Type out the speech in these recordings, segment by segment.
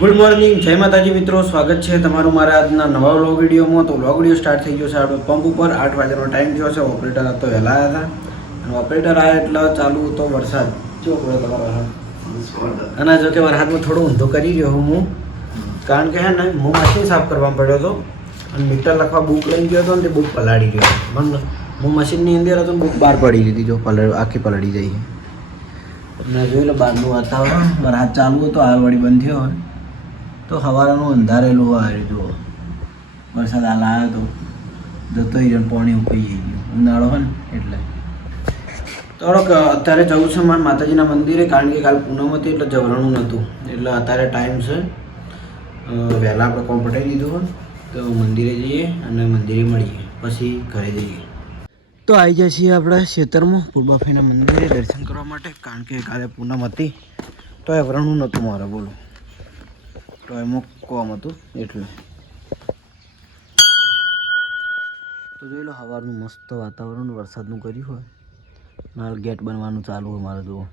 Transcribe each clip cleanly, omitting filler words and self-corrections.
Good morning, જય માતાજી મિત્રો. સ્વાગત છે તમારું મારા આજના નવા વ્લોગ વિડીયોમાં. તો વ્લોગ વિડીયો સ્ટાર્ટ થઈ ગયો છે આપણે પંપ ઉપર. 8 વાગ્યાનો ટાઈમ થયો છે. ઓપરેટર આ તો વહેલા આવ્યા હતા અને ઓપરેટર આવ્યા એટલે ચાલુ હતો વરસાદ. કેવો પડ્યો તમારો વરસાદ? અને જો કે વરસાદમાં થોડું ઊંધો કરી રહ્યો હું, કારણ કે હે ને હું મશીન સાફ કરવા પડ્યો હતો અને મીટર લખવા બુક લઈને ગયો હતો ને તે બુક પલાળી ગયો. મને હું મશીનની અંદર હતો ને બુક બહાર પડી લીધી. જો આખી પલળી જાય અને જોઈ લો બહારનું વાતાવરણ. વરસાદ ચાલુ હતો, હાલ વળી બંધ થયો હોય તો સવારનું અંધારેલું આવ્યું. જુઓ વરસાદ હાલ આવ્યો તો જતો જ પાણી ઉકાઈ ગયું. ઉનાળો હોય ને એટલે થોડોક અત્યારે જવું છે મારા માતાજીના મંદિરે, કારણ કે કાલ પૂનમ હતી એટલે જવરણું નહોતું. એટલે અત્યારે ટાઈમ છે, વહેલા આપણે કોમ પટાવી દીધું હોય તો મંદિરે જઈએ અને મંદિરે મળીએ, પછી ઘરે જઈએ. તો આવી જાય છીએ આપણે ખેતરમાં પૂર્બાફાઈના મંદિરે દર્શન કરવા માટે, કારણ કે કાલે પૂનમ હતી તો એ વરણું નહોતું મારે. બોલો, તો એમાં કોમ હતું એટલે. તો જોઈ લો સવારનું મસ્ત વાતાવરણ વરસાદનું કર્યું હોય. મારે ગેટ બનવાનું ચાલુ હોય મારે. જુઓ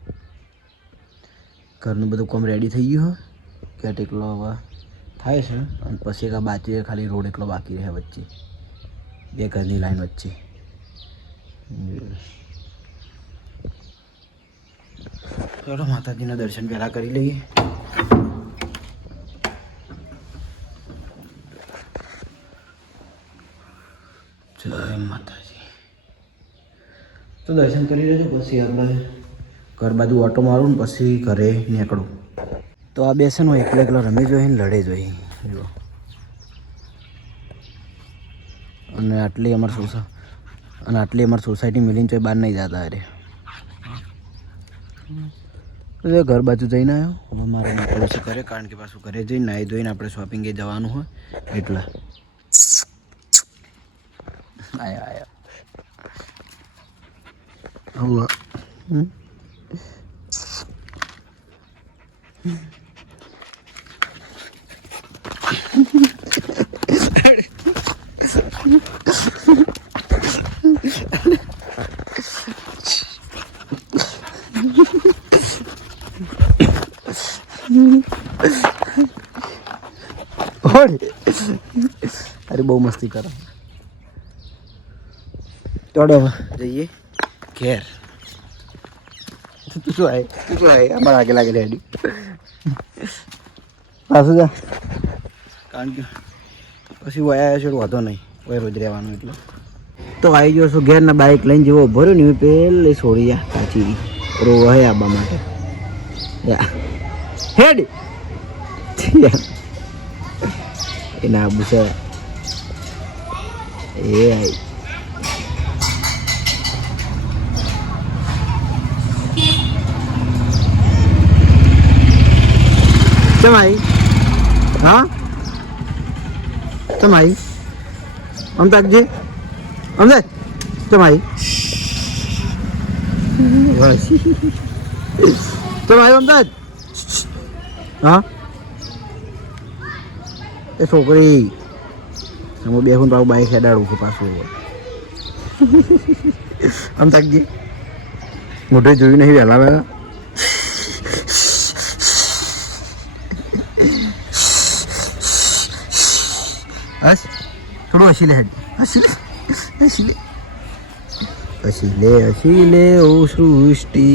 ઘરનું બધું કામ રેડી થઈ ગયું હોય. ગેટ એકલો હવે થાય છે અને પછી એક બાકી ખાલી રોડ એકલો બાકી રહે વચ્ચે, બે ઘરની લાઈન વચ્ચે. ચાલો માતાજીના દર્શન પહેલાં કરી લઈએ. જય માતાજી. તો દર્શન કરી લેજો, પછી આપણે ઘર બાજુ ઓટો મારું ને પછી ઘરે નીકળું. તો આ બેસન હોય એકલો એકલો રમી જોઈએ ને લડે જોઈએ. જુઓ અને આટલી અમારી સોસાયટી મિલીને તો બહાર નહીં જતા. અરે ઘર બાજુ જઈને આવ્યો. હવે મારે નીકળવું છે ઘરે, કારણ કે પાછું ઘરે જઈને નાહી ધોઈને આપણે શોપિંગે જવાનું હોય એટલે. આયા હવે અરે બહુ મસ્તી કરો. ચોડો જઈએ ઘેર. શું આવે અમારે આગે લાગે રેડી પાછું જા, કારણ કે પછી વયા છે વાંધો નહીં, કોઈ રોજ રહેવાનું એટલે. તો આવી ગયો છું ઘેર ને બાઇક લઈને જેવો ભર્યો ને પેલે છોડી જા કાચી રો હે આબા માટે હેડ એના આબુ છે એ આવી. ચમ આવી? હા ચમ આવી? અમદાજી અમદાજ ચમ આવી? ચમ આવ્યો અમદાજ? હા એ છોકરી હું બેસું પાછું બાઈક હેડાડું છું પાછું. અમદાજી મોઢે જોયું નહીં વહેલા વહેલા. બસ થોડું હસી લે, હસી લે ઓ સૃષ્ટિ.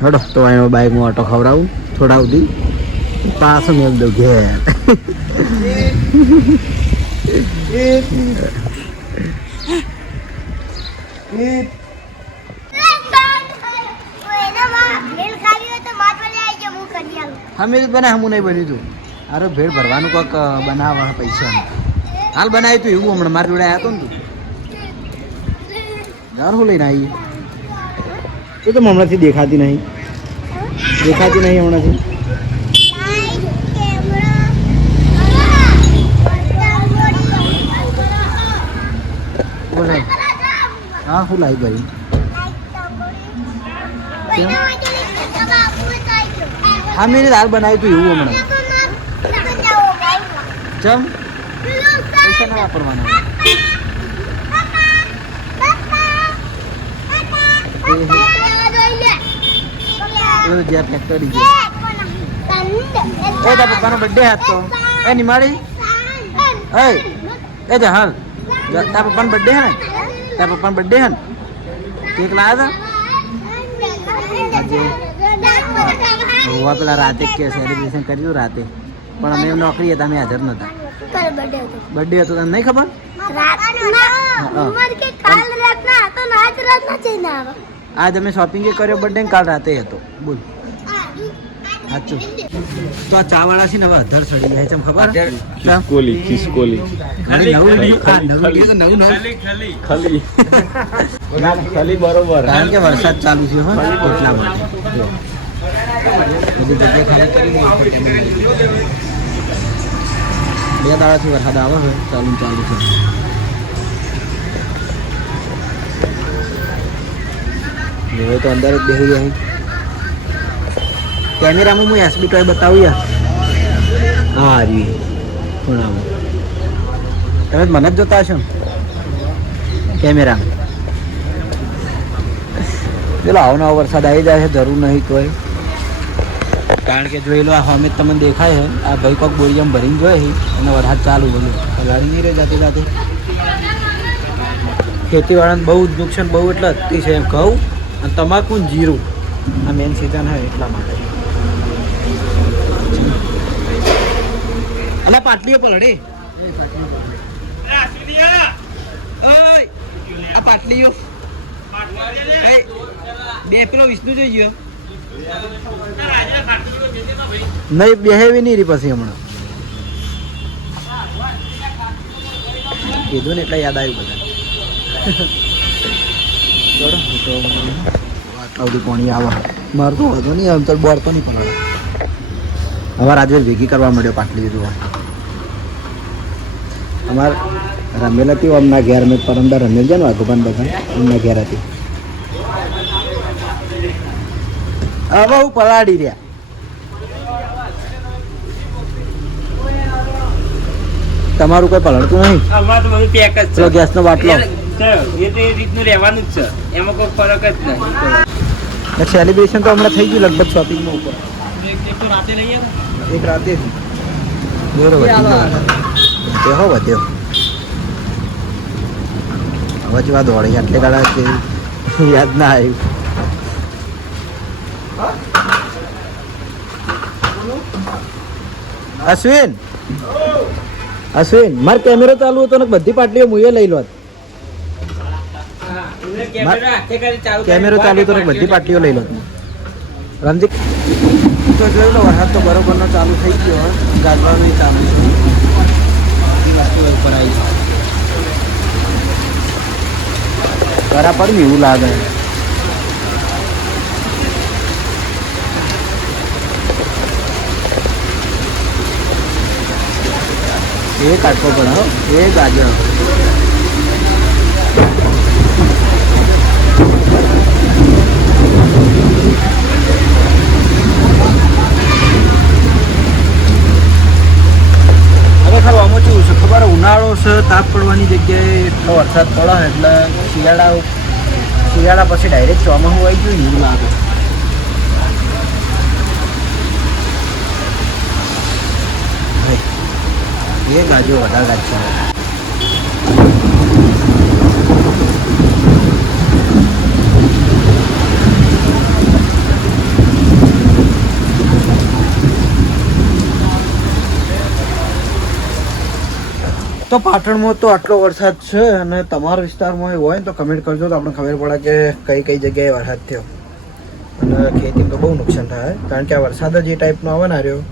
હડો તો અહીંયા બાઇકમાં ઓટો ખવડાવું થોડા સુધી, પાછો મેળ દઉં ઘેર. હા મેં બના હમું નહીં બન્યું તું. અરે ભેળ ભરવાનું કોઈક બનાવવાના પૈસા હાલ બનાવ્યું તું એવું. હમણાં મારી જોડે આવ્યો હતો ને તું યાર, હું લઈને આવી એ તો હમણાંથી દેખાતી નહીં હમણાંથી. બોલે હા હું લાવી ભાઈ. હા મેં દાળ બનાવ્યું તું એવું હમણાં. ચમ પૈસા ના વાપરવાના. જ્યાં ફેક્ટરી છે તારા પપ્પાનો બર્થડે હતો એ નિમાડી એ જા હાલ તારા પપ્પાનો બર્થડે હે ને તારા પપ્પાનો બર્થડે હે ને કેક લાવ્યા હતા આજે પેલા રાતે કે સેલિબ્રેશન કર્યું રાતે પણ અમે નોકરી હતા અમે હાજર નતા બર્થડે હતો તને નહીં ખબર આજ અમે શોપિંગ કર્યો બર્થડે કાલ રાતે હતો બોલ સાચું તો આ ચા વાળા છે ને હવે અધર સડી જાય છે ખબર ખિસકોલી ખાલી બરોબર કારણ કે વરસાદ ચાલુ છે એટલા માટે બધી જગ્યાએ ખાલી કરી બે દાડાથી વરસાદ આવે છે ચાલુ છે હવે તો અંદર જ બેસી જાય કેમેરામાં હું એસબી ટોય બતાવું યાર હા આવી ખૂણામાં તમે મને જ જોતા હશો કેમેરામાં પેલો આવો નવો વરસાદ આવી જાય છે જરૂર નહીં કોઈ કારણ કે જોઈ લો આ અમે તમને દેખાય છે આ ભાઈ કોક બોરિયમ ભરીને જોઈએ છે અને વરસાદ ચાલુ બોલું ગાડી નહીં રહે જાતે જાતે ખેતીવાળાને બહુ જ નુકસાન બહુ એટલે અતિ છે એમ કહું અને તમાકુ જીરું આ મેન સિઝન હોય એટલા માટે અલા પાટલીઓ પલડે આ પાટલીઓ બે પેલો વિષ્ણુ જોઈ ગયો નહીં બેહેવી નહીં રહી પછી હમણાં કીધું ને એટલે યાદ આવ્યું બધા આટલા બધી પાણી આવે મારે તો વધુ નહીં આમ તો બોર તો નહીં પણ હવે રાજેશ ભેગી કરવા માંડ્યો પાટલી જોવા અમારે રમેલ હતી અમના ઘેર મેં પરમદાર રમેલ છે ને વાઘોબાન બધા એમના ઘેર હતી હવે હું પલાડી રહ્યા તમારું કોઈ પલળતું નહીં અમાર તો બધું પેક જ છે ગેસનો બાટલો એ તો એ રીતનું રહેવાનું જ છે એમાં કોઈ ફરક જ નહીં સેલિબ્રેશન તો હમણાં થઈ ગયું લગભગ શોપિંગમાં ઉપર રાતે નહીં એક રાતે બરોબર હો વધ્યો હવે જ વાત વળી આટલે ગાળા છે યાદ ના આવ્યું અશ્વિન મારે કેમેરો ચાલુ હતો ને બધી પાટલીઓ મુએ લઈ લો કેમેરો ચાલુ હતો ને બધી પાટલીઓ લઈ લો રમજી તો જોઈ લો વરસાદ તો બરોબરનો ચાલુ થઈ ગયો ગાજવાનું ચાલુ છે ઉપર આવી બરાબર એવું લાગે એ કાઢવો પડે હો એ ગાજર ખરેખર આમાં કેવું છે ખબર ઉનાળો છે તાપ પડવાની જગ્યાએ એટલો વરસાદ પડે એટલે શિયાળા પછી ડાયરેક્ટ ચોમાસું આવી ગયું એવું લાગે એ ગાજો વધારે ગાજ છે તો પાટણમાં તો આટલો વરસાદ છે અને તમારા વિસ્તારમાં હોય તો કમેન્ટ કરજો તો આપણે ખબર પડે કે કઈ કઈ જગ્યાએ વરસાદ થયો અને ખેતીમાં તો બહુ નુકસાન થાય કારણ કે આ વરસાદ જ એ ટાઈપનો આવે ને રહ્યો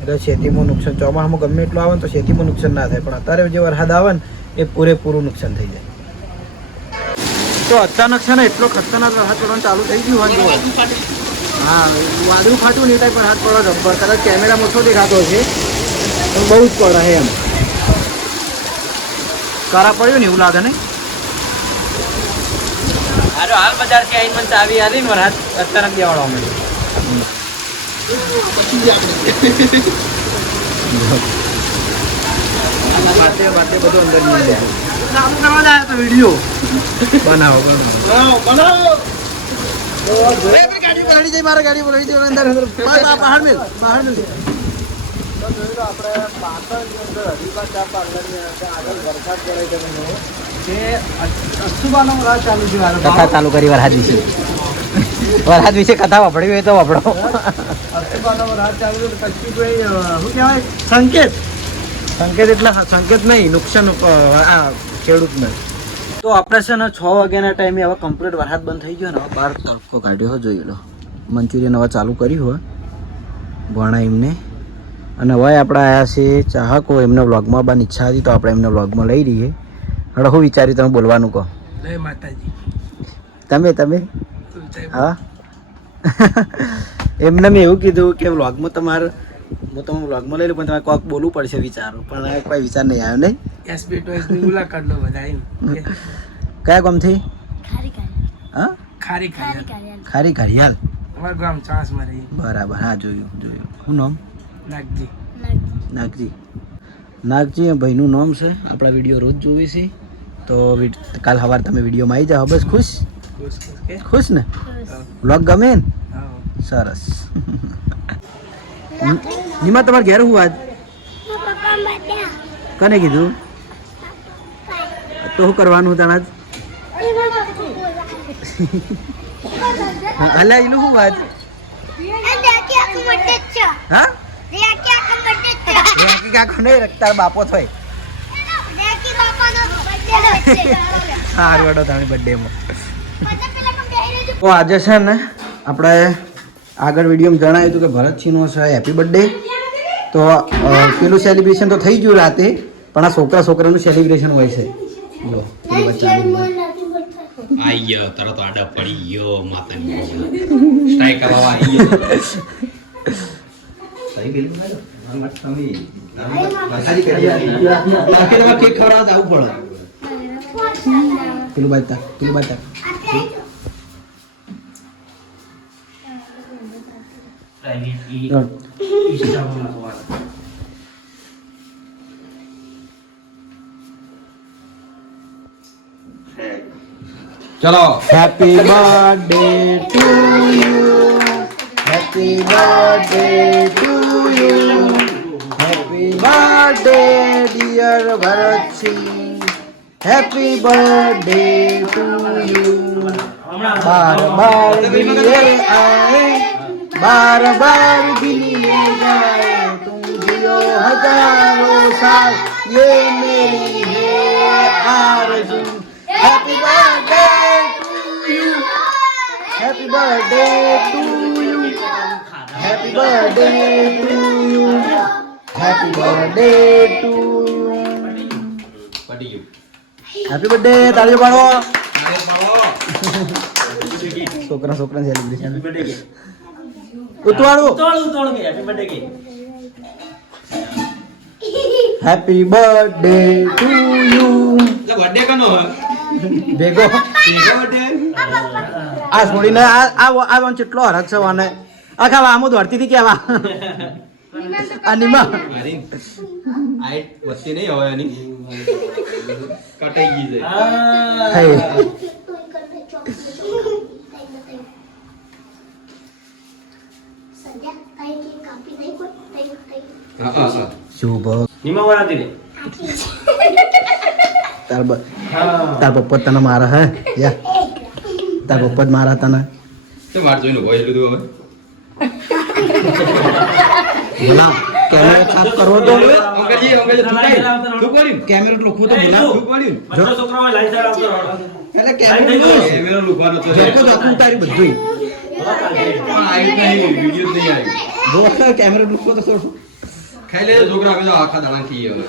એટલે ખેતીમાં નુકસાન ચોમાસામાં ગમે એટલું આવે ને તો ખેતીમાં નુકસાન ના થાય પણ અત્યારે જે વરસાદ આવે ને એ પૂરેપૂરું નુકસાન થઈ જાય તો અચાનક છે ને એટલો ખતરનાક વરસાદ પડવાનું ચાલુ થઈ ગયું હોય હા વાદળું ફાટવું નહીં થાય પણ હાથ પડો જબ્બર કદાચ કેમેરા મોટો દેખાતો છે પણ બહુ જ પડે એમ કરા પડ્યું ને એવું લાગે ને હાલ બજારથી આવીને મને ચાવી આલી ને વરસાદ અચાનક દેવાડવા મળ્યું બધું અંદર ચાલુ કરવા જાય તો વિડીયો બનાવો ગાડી પલડી જાય મારા ગાડી પલડી જાય અંદર બહાર મેલ તો જોઈ લો આપણે પાટણની અંદર હરિભા ચા પાર્લરની અંદર આગળ વરસાદ પડે છે તમે જે અશુભાનો રાહ ચાલુ છે કથા ચાલુ કરી વરસાદ વિશે કથા વાપરવી હોય તો વાપરો. અશુભાનો રાહ ચાલુ છે. કચ્છીભાઈ શું કહેવાય સંકેત એટલે સંકેત નહીં નુકસાન આ ખેડૂતને. તો આપણે છે ને 6 વાગ્યાના ટાઈમે હવે કમ્પ્લીટ વરસાદ બંધ થઈ ગયો ને હવે બહાર તડકો કાઢ્યો જોઈ લો. મંચુરિયન હવે ચાલુ કર્યું હોય ભણા એમને. અને હવે આપણે આવ્યા છીએ ચાહકો એમને વ્લોગમાં આવવાની ઈચ્છા હતી તો આપણે એમને વ્લોગમાં લઈ રહીએ. હવે શું વિચાર્યું તમે બોલવાનું કહો. જય માતાજી. તમે હા એમને મેં એવું કીધું કે વ્લોગમાં તમારે હું તમે વ્લોગમાં લઈ લઉં પણ તમારે કોઈક બોલવું પડશે વિચારો પણ કોઈ વિચાર નહીં આવ્યો નહીં. એસપી ટોયસની મુલાકાત લો બધા એમ. કયા ગામથી? હા ખારી ખારી ઘડિયાળ. અમારું ગામ ચાસમાં રહી. બરાબર હા જોયું શું નામ? નાગજી. નાગજી એ ભાઈનું નામ છે. આપણા વિડીયો રોજ જોવી છે તો કાલ સવારે તમે વિડીયોમાં આવી જાઓ. બસ ખુશ ને? વ્લોગ ગમે ને? સરસ. નિમા તમારે ઘેર હું આજ કને કીધું તો શું કરવાનું તને આજ અલ્યા એનું શું આજ હા કાકો નહીં તાર બાપો થાય સારું વડો તારી બર્થડેમાં. તો આજે છે ને આપણે આગળ વિડીયોમાં જણાવ્યું હતું કે ભરતસિંહનો છે હેપી બર્થડે. તો પેલું સેલિબ્રેશન તો થઈ ગયું રાતે પણ આ છોકરાનું સેલિબ્રેશન હોય છે. લો આઈ ગયો તરત આડા પડી ગયો માતાની સ્ટ્રાઈક કરવા આવી ગયો. સહી બિલ કેક ખવડાવતા આવું પડે. પેલું બાજતા ચલો happy birthday to you happy birthday to you happy birthday dear Bharatsinh happy birthday to you બાર દિલીએ આए बार दिलिए जाए तुम जियो हजारों साल ये मेरी है आरज़ू happy birthday to you happy birthday to you happy birthday to you happy birthday to you પડી ગયું. हैप्पी बर्थडे तालियों पाडो છોકરા સેલિબ્રેશન ઉતવાળું હેપી બર્થડે ટુ યુ એટલે બર્થડે કનો ભેગો આ છોડીને આ કેટલો હરખ છે વાને આખા આમો દોડતી હતી કેવા આ નિમા મારી હાઈટ વધતી નહીં હવે એની કટાઈ ગઈ છે. હા શુભ નિમાવાતી રે. તાર પપ્પા તને મારા હે યા તાર પપ્પા જ મારા તને તો માર જોઈને ભોય લીધું હવે. બોલા કેમેરા સાફ કરવો તો અંકલજી તું કર્યું કેમેરા લોખવો તો બોલા તું કર્યું એટલે કેમેરા કેમેરો લુકવાનો તો જોકો જોકો ઉતારી બધું પણ આવી નહીં વિડિયો નહીં આવી. જો કેમેરા લોખવો તો થોડું ખાઈ લે છોકરા અમે તો આખા દાણા ખઈએ હવે.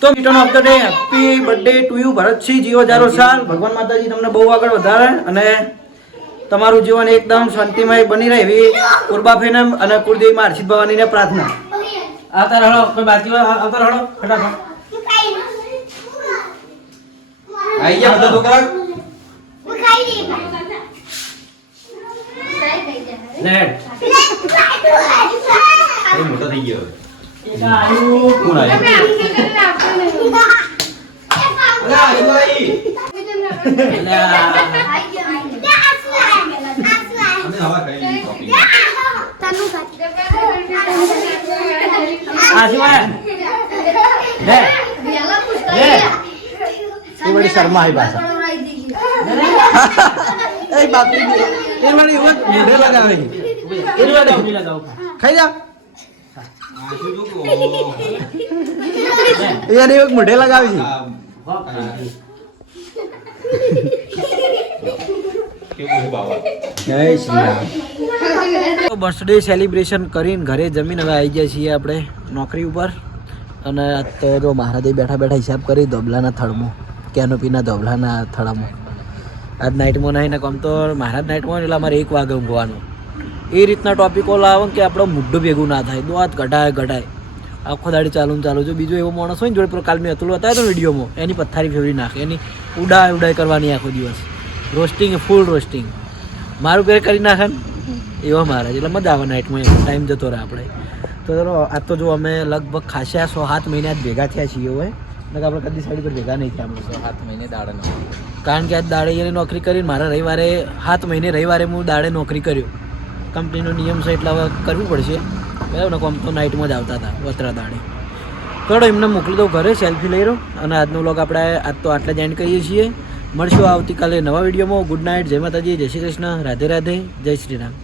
તો return of the day happy birthday to you Bharatsinh જીવો 1000 સાલ. ભગવાન માતાજી તમને બહુ આગળ વધારે અને તમારું જીવન એકદમ શાંતિમય બની રહે એવી કુરબાફેને અને કુળદેવી માં હર્ષિત ભવાનીને પ્રાર્થના. આવતા રહો કોઈ બાકી હોય આવતા રહો ફટાફટ. આઈ ગયા બધા છોકરા. લેટ એ મોટો થઈ ગયો હવે. કોણ આવ્યું? અલા આઈ આઈ અમે હવા ખાઈ કોફી. એ બડી શર્મા આવી પાછા એ બાપી એ મને એવું મોઢે લગાવે છે એ મને ખાઈ જા યાર એક મોઢે લગાવે છે જય શ્રી રામ બર્થડે સેલિબ્રેશન કરીને ઘરે જમીન હવે આવી ગયા છીએ આપણે નોકરી ઉપર અને અત્યારે જો મહારાજે બેઠા બેઠા હિસાબ કરી ધોબલાના થડમાં કેનોપીના ધોબલાના થડામાં આજ નાઇટમાં નહીં ને કમ તો મહારાજ નાઇટમાં એટલે અમારે 1 વાગે ઊંઘવાનું એ રીતના ટોપિકો લાવો કે આપણો મુઢ્ઢું ભેગું ના થાય દોત ઘટાય આખો દાડી ચાલુ જો બીજો એવો માણસ હોય ને જોડે કાલ મેં અતુલ બતાવ્યો તો વિડીયોમાં એની પથ્થારી ફેવરી નાખે એની ઉડાય કરવાની આખો દિવસ રોસ્ટિંગ ફૂલ રોસ્ટિંગ મારું પેર કરી નાખે ને એવો મહારાજ એટલે મજા આવે નાઇટમાં ટાઈમ જતો રહે આપણે તો ચલો આજ તો જો અમે લગભગ ખાસા 6-7 મહિના જ ભેગા થયા છીએ હવે એટલે આપણે કદી સાઈડ પર ભેગા નહીં થયા આપણે 7 મહિને દાડે કારણ કે આજ દાડે એને નોકરી કરી મારા રવિવારે 7 મહિને રવિવારે હું દાડે નોકરી કર્યો કંપનીનો નિયમ છે એટલે હવે કરવું પડશે બરાબર ને કોમ તો નાઇટમાં જ આવતા હતા વતરા દાડે થોડો એમને મોકલી દઉં ઘરે સેલ્ફી લઈ રહ્યો અને આજનો વ્લોગ આપણે આજ તો આટલા જ એન્ડ કરીએ છીએ મળશું આવતીકાલે નવા વિડીયોમાં ગુડ નાઇટ જય માતાજી જય શ્રી કૃષ્ણ રાધે રાધે જય શ્રી રામ